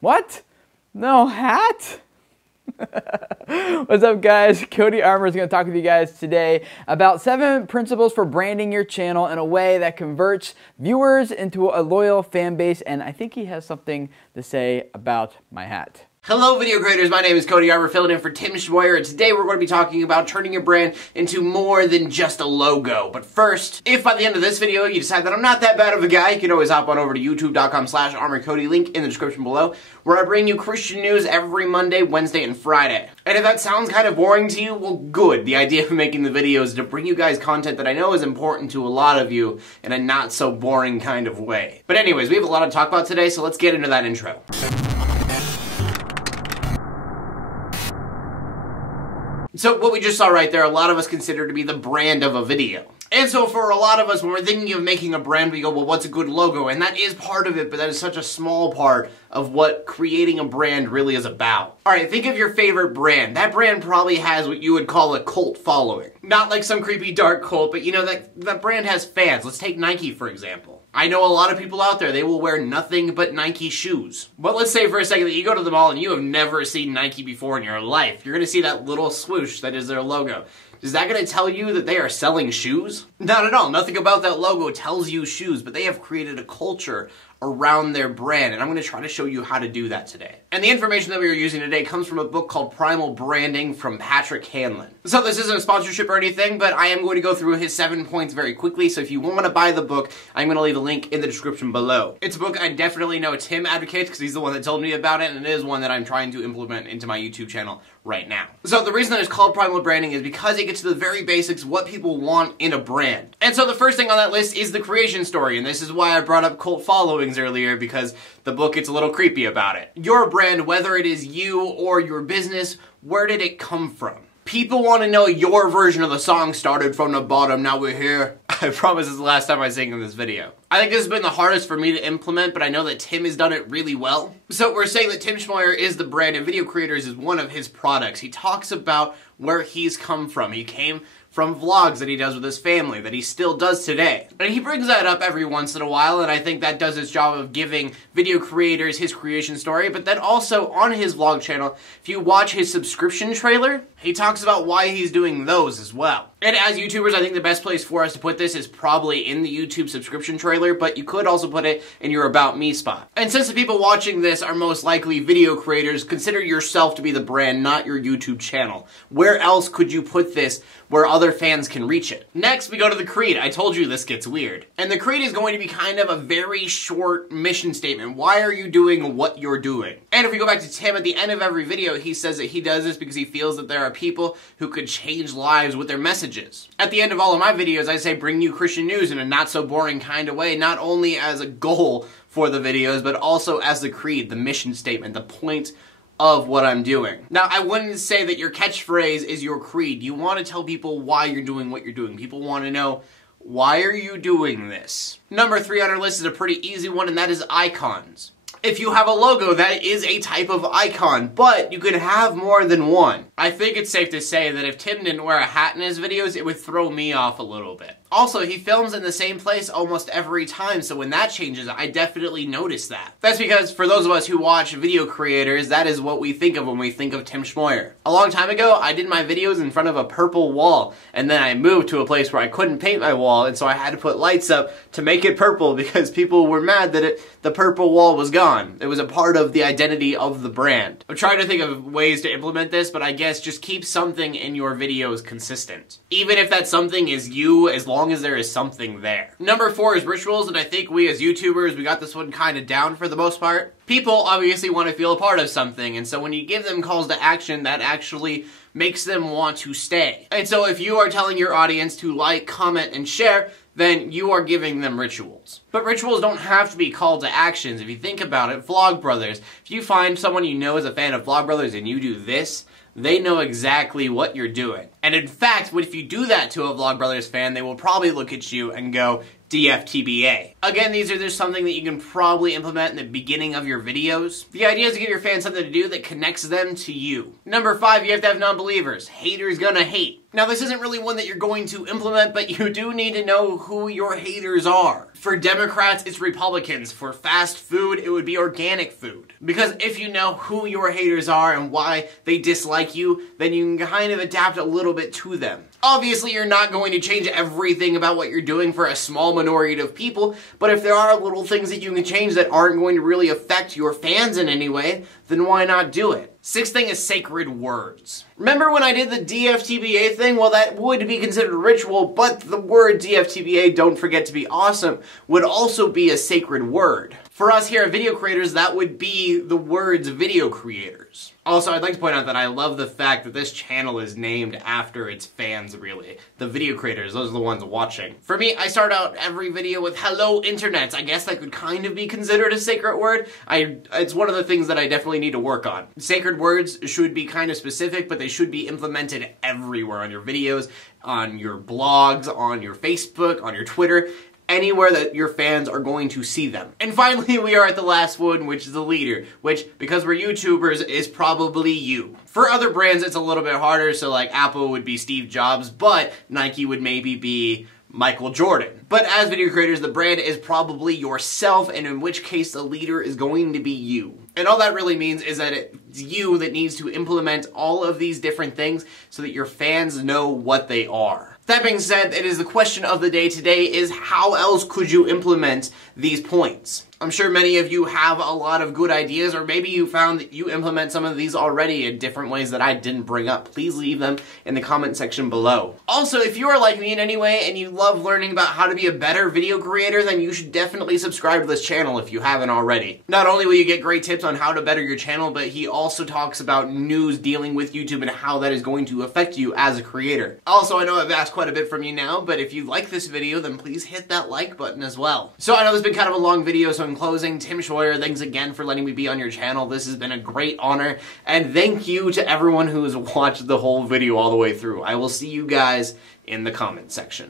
What? No hat? What's up, guys? Cody Amour is going to talk with you guys today about 7 principles for branding your channel in a way that converts viewers into a loyal fan base, and I think he has something to say about my hat. Hello video creators, my name is Cody Amour, filling in for Tim Schmoyer, and today we're going to be talking about turning your brand into more than just a logo. But first, if by the end of this video you decide that I'm not that bad of a guy, you can always hop on over to youtube.com/ArmourCody, link in the description below, where I bring you Christian news every Monday, Wednesday, and Friday. And if that sounds kind of boring to you, well good. The idea of making the video is to bring you guys content that I know is important to a lot of you in a not so boring kind of way. But anyways, we have a lot to talk about today, so let's get into that intro. So what we just saw right there, a lot of us consider to be the brand of a video. And so for a lot of us, when we're thinking of making a brand, we go, well, what's a good logo? And that is part of it, but that is such a small part of what creating a brand really is about. All right, think of your favorite brand. That brand probably has what you would call a cult following. Not like some creepy dark cult, but you know, that brand has fans. Let's take Nike, for example. I know a lot of people out there, they will wear nothing but Nike shoes. But let's say for a second that you go to the mall and you have never seen Nike before in your life. You're gonna see that little swoosh that is their logo. Is that going to tell you that they are selling shoes? Not at all. Nothing about that logo tells you shoes, but they have created a culture around their brand, and I'm going to try to show you how to do that today. And the information that we are using today comes from a book called Primal Branding from Patrick Hanlon. So this isn't a sponsorship or anything, but I am going to go through his 7 points very quickly, so if you want to buy the book, I'm going to leave a link in the description below. It's a book I definitely know Tim advocates, because he's the one that told me about it, and it is one that I'm trying to implement into my YouTube channel right now. So the reason that it's called Primal Branding is because it gets to the very basics, what people want in a brand. And so the first thing on that list is the creation story, and this is why I brought up cult followings earlier, because the book gets a little creepy about it. Your brand, whether it is you or your business, where did it come from? People want to know your version of the song started from the bottom, now we're here. I promise this is the last time I sing in this video. I think this has been the hardest for me to implement, but I know that Tim has done it really well. So we're saying that Tim Schmoyer is the brand, and Video Creators is one of his products. He talks about where he's come from. He came from vlogs that he does with his family, that he still does today. And he brings that up every once in a while, and I think that does his job of giving video creators his creation story. But then also on his vlog channel, if you watch his subscription trailer, he talks about why he's doing those as well. And as YouTubers, I think the best place for us to put this is probably in the YouTube subscription trailer, but you could also put it in your About Me spot. And since the people watching this are most likely video creators, consider yourself to be the brand, not your YouTube channel. Where else could you put this where other fans can reach it? Next, we go to the creed. I told you this gets weird. And the creed is going to be kind of a very short mission statement. Why are you doing what you're doing? And if we go back to Tim, at the end of every video, he says that he does this because he feels that there are people who could change lives with their messages. At the end of all of my videos, I say bring you Christian news in a not so boring kind of way, not only as a goal for the videos, but also as the creed, the mission statement, the point of what I'm doing. Now, I wouldn't say that your catchphrase is your creed. You want to tell people why you're doing what you're doing. People want to know, why are you doing this? Number 3 on our list is a pretty easy one, and that is icons. If you have a logo, that is a type of icon, but you could have more than one. I think it's safe to say that if Tim didn't wear a hat in his videos, it would throw me off a little bit. Also, he films in the same place almost every time, so when that changes, I definitely notice that. That's because for those of us who watch video creators, that is what we think of when we think of Tim Schmoyer. A long time ago, I did my videos in front of a purple wall, and then I moved to a place where I couldn't paint my wall, and so I had to put lights up to make it purple because people were mad that the purple wall was gone. It was a part of the identity of the brand. I'm trying to think of ways to implement this, but I guess just keep something in your videos consistent. Even if that something is you, as long as there is something there. Number 4 is rituals, and I think we as YouTubers, we got this one kind of down for the most part. People obviously want to feel a part of something, and so when you give them calls to action, that actually makes them want to stay. And so if you are telling your audience to like, comment, and share, then you are giving them rituals. But rituals don't have to be call to actions. If you think about it, Vlogbrothers, if you find someone you know is a fan of Vlogbrothers and you do this, they know exactly what you're doing. And in fact, if you do that to a Vlogbrothers fan, they will probably look at you and go, DFTBA. Again, these are just something that you can probably implement in the beginning of your videos. The idea is to give your fans something to do that connects them to you. Number 5, you have to have non-believers. Haters gonna hate. Now, this isn't really one that you're going to implement, but you do need to know who your haters are. For Democrats, it's Republicans. For fast food, it would be organic food. Because if you know who your haters are and why they dislike you, then you can kind of adapt a little bit to them. Obviously, you're not going to change everything about what you're doing for a small minority of people, but if there are little things that you can change that aren't going to really affect your fans in any way, then why not do it? Sixth thing is sacred words. Remember when I did the DFTBA thing? Well, that would be considered a ritual, but the word DFTBA, don't forget to be awesome, would also be a sacred word. For us here at Video Creators, that would be the words video creators. Also, I'd like to point out that I love the fact that this channel is named after its fans, really. The video creators, those are the ones watching. For me, I start out every video with hello internet. I guess that could kind of be considered a sacred word. It's one of the things that I definitely need to work on. Sacred words should be kind of specific, but they should be implemented everywhere on your videos, on your blogs, on your Facebook, on your Twitter, anywhere that your fans are going to see them. And finally, we are at the last one, which is the leader, which, because we're YouTubers, is probably you. For other brands, it's a little bit harder, so like Apple would be Steve Jobs, but Nike would maybe be Michael Jordan. But as video creators, the brand is probably yourself, and in which case the leader is going to be you. And all that really means is that it's you that needs to implement all of these different things so that your fans know what they are. That being said, it is the question of the day today is how else could you implement these points? I'm sure many of you have a lot of good ideas, or maybe you found that you implement some of these already in different ways that I didn't bring up. Please leave them in the comment section below. Also, if you are like me in any way and you love learning about how to be a better video creator, then you should definitely subscribe to this channel if you haven't already. Not only will you get great tips on how to better your channel, but he also talks about news dealing with YouTube and how that is going to affect you as a creator. Also, I know I've asked quite a bit from you now, but if you like this video, then please hit that like button as well. So I know this has been kind of a long video, so in closing, Tim Schroyer, thanks again for letting me be on your channel. This has been a great honor, and thank you to everyone who has watched the whole video all the way through. I will see you guys in the comment section.